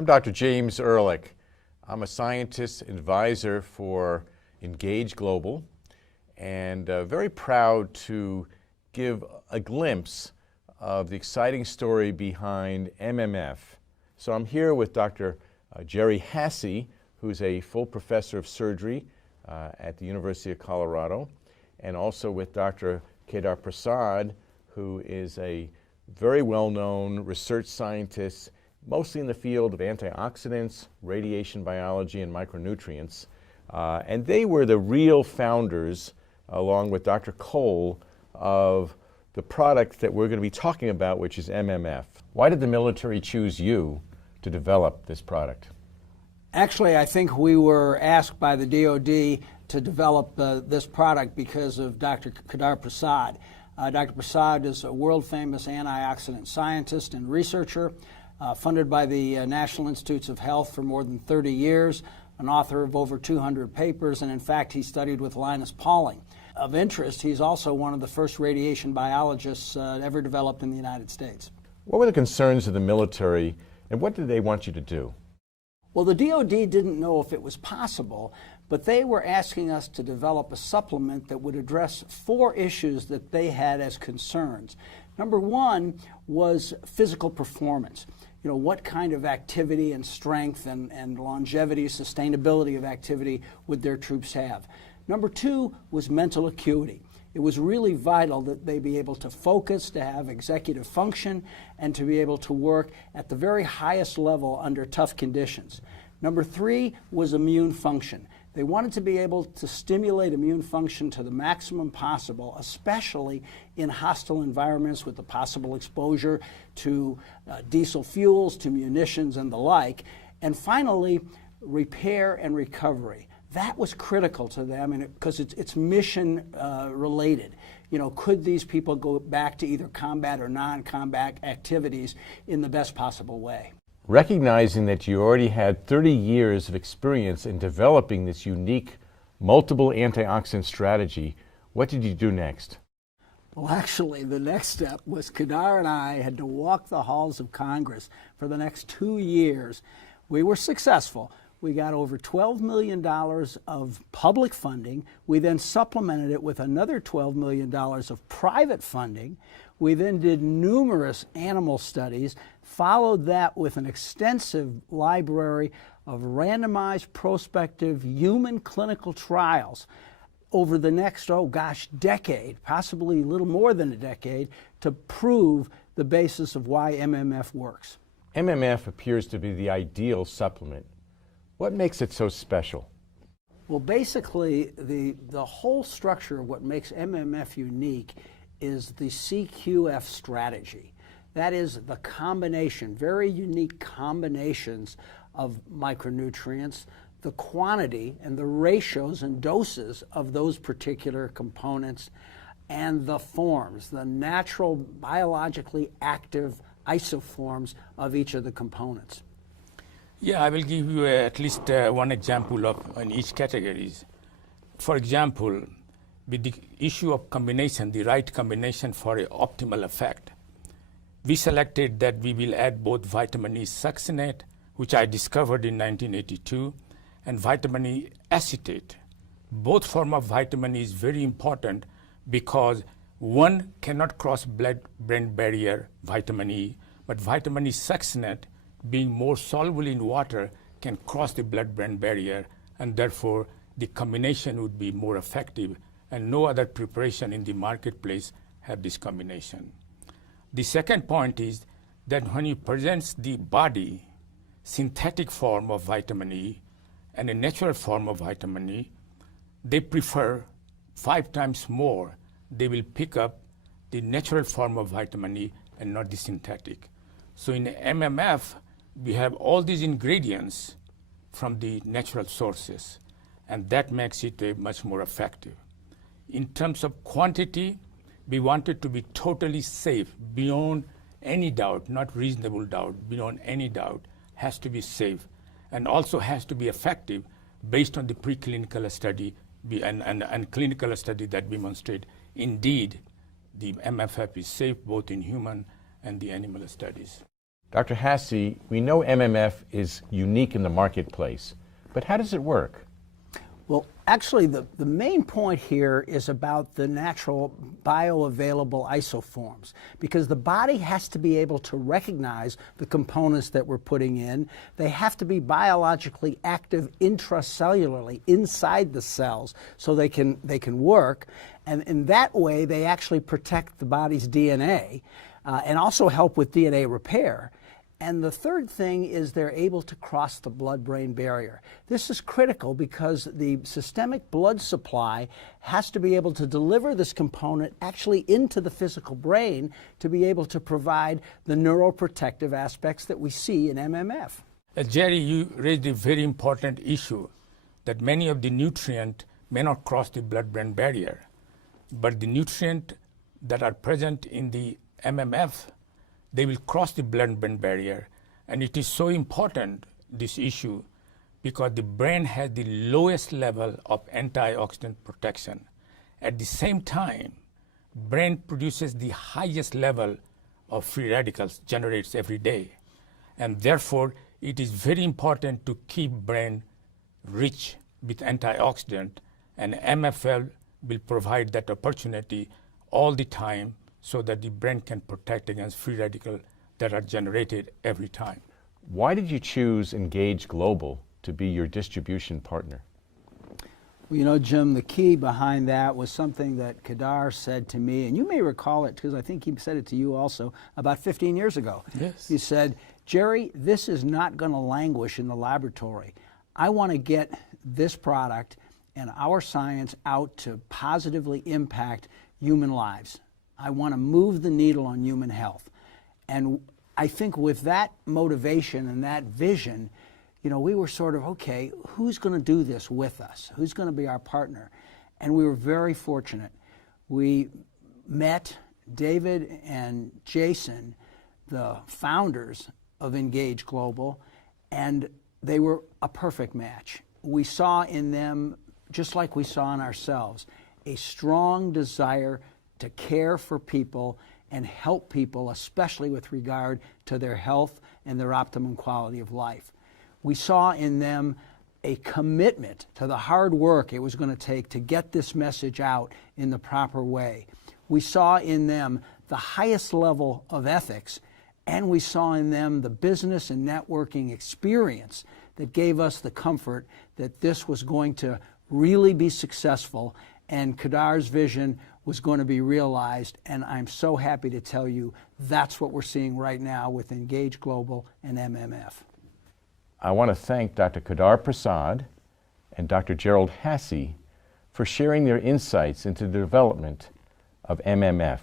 I'm Dr. James Ehrlich. I'm a scientist advisor for Engage Global, and very proud to give a glimpse of the exciting story behind MMF. So I'm here with Dr. Jerry Hasse, who's a full professor of surgery at the University of Colorado, and also with Dr. Kedar Prasad, who is a very well-known research scientist, mostly in the field of antioxidants, radiation biology, and micronutrients. And they were the real founders, along with Dr. Cole, of the product that we're going to be talking about, which is MMF. Why did the military choose you to develop this product? Actually, I think we were asked by the DoD to develop this product because of Dr. Kedar Prasad. Dr. Prasad is a world-famous antioxidant scientist and researcher, funded by the National Institutes of Health for more than 30 years, an author of over 200 papers, and in fact, he studied with Linus Pauling. Of interest, he's also one of the first radiation biologists ever developed in the United States. What were the concerns of the military, and what did they want you to do? Well, the DoD didn't know if it was possible, but they were asking us to develop a supplement that would address 4 issues that they had as concerns. Number 1 was physical performance. You know, what kind of activity and strength and longevity, sustainability of activity would their troops have? Number 2 was mental acuity. It was really vital that they be able to focus, to have executive function, and to be able to work at the very highest level under tough conditions. Number 3 was immune function. They wanted to be able to stimulate immune function to the maximum possible, especially in hostile environments with the possible exposure to diesel fuels, to munitions, and the like. And finally, repair and recovery. That was critical to them because it's mission related. You know, could these people go back to either combat or non-combat activities in the best possible way? Recognizing that you already had 30 years of experience in developing this unique multiple antioxidant strategy, what did you do next? Well, actually, the next step was Kedar and I had to walk the halls of Congress for the next 2 years. We were successful. We got over $12 million of public funding. We then supplemented it with another $12 million of private funding. We then did numerous animal studies, followed that with an extensive library of randomized prospective human clinical trials over the next, decade, possibly a little more than a decade, to prove the basis of why MMF works. MMF appears to be the ideal supplement. What makes it so special? Well, basically, the whole structure of what makes MMF unique is the CQF strategy. That is the combination, very unique combinations of micronutrients, the quantity and the ratios and doses of those particular components, and the forms, the natural biologically active isoforms of each of the components. Yeah, I will give you at least one example of in each categories. For example, with the issue of combination, the right combination for an optimal effect, we selected that we will add both vitamin E succinate, which I discovered in 1982, and vitamin E acetate. Both forms of vitamin E is very important because one cannot cross blood-brain barrier, vitamin E, but vitamin E succinate, being more soluble in water, can cross the blood-brain barrier, and therefore the combination would be more effective, and no other preparation in the marketplace have this combination. The second point is that when you present the body synthetic form of vitamin E and a natural form of vitamin E, they prefer 5 times more. They will pick up the natural form of vitamin E and not the synthetic. So in MMF, we have all these ingredients from the natural sources, and that makes it much more effective. In terms of quantity, we want it to be totally safe, beyond any doubt, not reasonable doubt, beyond any doubt, has to be safe, and also has to be effective based on the preclinical study and clinical study that demonstrate indeed the MFF is safe both in human and the animal studies. Dr. Hasse, we know MMF is unique in the marketplace, but how does it work? Well, actually, the main point here is about the natural bioavailable isoforms, because the body has to be able to recognize the components that we're putting in. They have to be biologically active intracellularly inside the cells so they can work, and in that way they actually protect the body's DNA and also help with DNA repair. And the third thing is they're able to cross the blood-brain barrier. This is critical because the systemic blood supply has to be able to deliver this component actually into the physical brain to be able to provide the neuroprotective aspects that we see in MMF. Jerry, you raised a very important issue that many of the nutrients may not cross the blood-brain barrier, but the nutrients that are present in the MMF, they will cross the blood-brain barrier. And it is so important, this issue, because the brain has the lowest level of antioxidant protection. At the same time, brain produces the highest level of free radicals generates every day. And therefore, it is very important to keep brain rich with antioxidant, and MFL will provide that opportunity all the time so that the brain can protect against free radicals that are generated every time. Why did you choose Engage Global to be your distribution partner? Well, you know, Jim, the key behind that was something that Kedar said to me, and you may recall it because I think he said it to you also about 15 years ago. Yes. He said, Jerry, this is not going to languish in the laboratory. I want to get this product and our science out to positively impact human lives. I want to move the needle on human health. And I think with that motivation and that vision, you know, we were sort of, okay, who's going to do this with us? Who's going to be our partner? And we were very fortunate. We met David and Jason, the founders of Engage Global, and they were a perfect match. We saw in them, just like we saw in ourselves, a strong desire to care for people and help people, especially with regard to their health and their optimum quality of life. We saw in them a commitment to the hard work it was going to take to get this message out in the proper way. We saw in them the highest level of ethics, and we saw in them the business and networking experience that gave us the comfort that this was going to really be successful and Kedar's vision was going to be realized, and I'm so happy to tell you that's what we're seeing right now with Engage Global and MMF. I want to thank Dr. Kedar Prasad and Dr. Gerald Hasse for sharing their insights into the development of MMF.